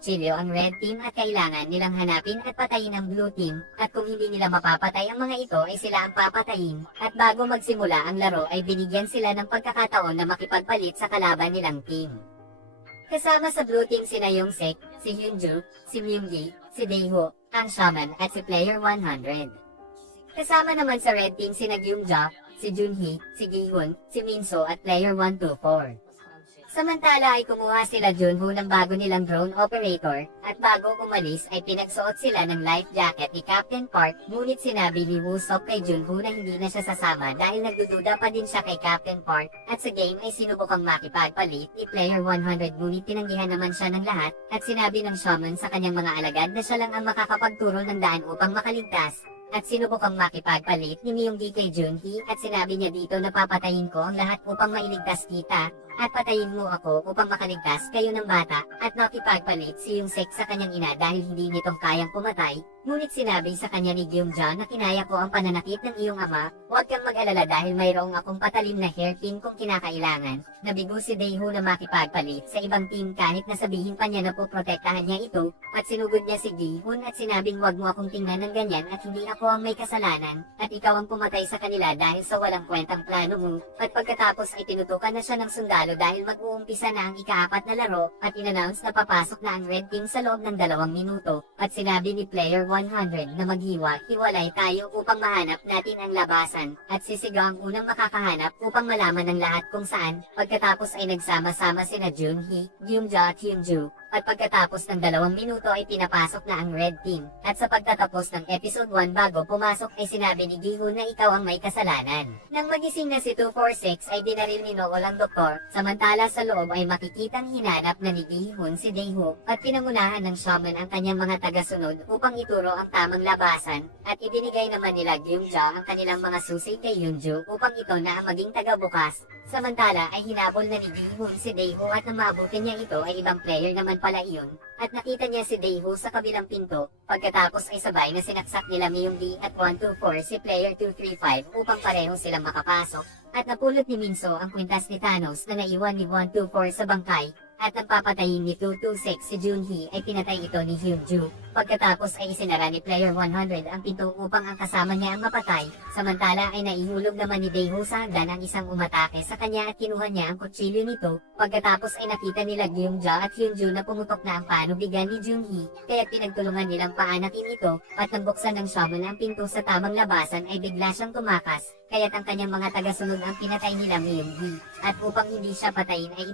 kutsilyo ang red team at kailangan nilang hanapin at patayin ang blue team, at kung hindi nila mapapatay ang mga ito ay sila ang papatayin, at bago magsimula ang laro ay binigyan sila ng pagkakataon na makipagpalit sa kalaban nilang team. Kasama sa blue team sina Yongsek, si Hyunju, si Myunggi, si Daeho, ang Shaman at si Player 100. Kasama naman sa red team sina Gyungja, si Junhee, si Gihun, si Minso at Player 124. Samantala ay kumuha sila Junho ng bago nilang drone operator, at bago umalis ay pinagsuot sila ng life jacket ni Captain Park, ngunit sinabi ni Woo-seok kay Junho na hindi na siya sasama dahil nagdududa pa din siya kay Captain Park, at sa game ay sinubukang makipagpalit ni Player 100 ngunit tinanggihan naman siya ng lahat, at sinabi ng shaman sa kanyang mga alagad na siya lang ang makakapagturo ng daan upang makaligtas. At sinubukang makipagpalit ni Myunggi kay Junhee at sinabi niya dito na papatayin ko ang lahat upang mailigtas kita, at patayin mo ako upang makaligtas kayo ng bata, at nakipagpalit si Yongsek sa kanyang ina dahil hindi nitong kayang pumatay, ngunit sinabi sa kanya ni Gyungja na kinaya ko ang pananakit ng iyong ama, huwag kang mag-alala dahil mayroong akong patalim na hairpin kung kinakailangan. Nabigo si Daeho na makipagpalit sa ibang team kahit na sabihin pa niya na poprotektahan niya ito, at sinugod niya si Gihun at sinabing huwag mo akong tingnan ng ganyan at hindi ako ang may kasalanan, at ikaw ang pumatay sa kanila dahil sa walang kwentang plano mo, at pagkatapos ay tinutukan na siya ng sundalo dahil mag-uumpisa na ang ika-4 na laro, at in-announce na papasok na ang red team sa loob ng 2 minuto, at sinabi ni Player 100 na maghiwa-hiwalay tayo upang mahanap natin ang labasan, at sisigaw ang unang makakahanap upang malaman ng lahat kung saan. Pagkatapos ay nagsama-sama sina Junhee, Gyungja at Hyunju, at pagkatapos ng 2 minuto ay pinapasok na ang red team, at sa pagtatapos ng episode 1 bago pumasok ay sinabi ni Gihun na ikaw ang may kasalanan. Nang magising na si 246 ay dinaril ni Noel ang doktor, samantala sa loob ay makikitang hinanap na ni Gihun si Daeho, at pinangunahan ng shaman ang kanyang mga tagasunod upang ituro ang tamang labasan, at ibinigay naman nila Gyungja ang kanilang mga susi kay Hyunju upang ito na ang maging tagabukas. Samantala ay hinabol na ni Gihun si Daeho at nang maabutin niya ito ay ibang player naman pala iyon, at nakita niya si Daeho sa kabilang pinto, pagkatapos ay sabay na sinaksak nila Myunggi at 124 si player 235 upang pareho silang makapasok, at napulot ni Minso ang kwintas ni Thanos na naiwan ni 124 sa bangkay, at nang papatayin ni 226 si Junhee ay pinatay ito ni Hyunju. Pagkatapos ay isinara ni Player 100 ang pinto upang ang kasama niya ang mapatay, samantala ay naihulog naman ni Daeho sa hagdan ang isang umatake sa kanya at kinuha niya ang kutsilyo nito, pagkatapos ay nakita nila Gyungja at Hyunju na pumutok na ang panubigan ni Junhee, kaya pinagtulungan nilang paanakin ito, at nang buksan ng shaman ang pinto sa tamang labasan ay bigla siyang tumakas, kaya't ang kanyang mga tagasunod ang pinatay nila Myunggi, at upang hindi siya patayin ay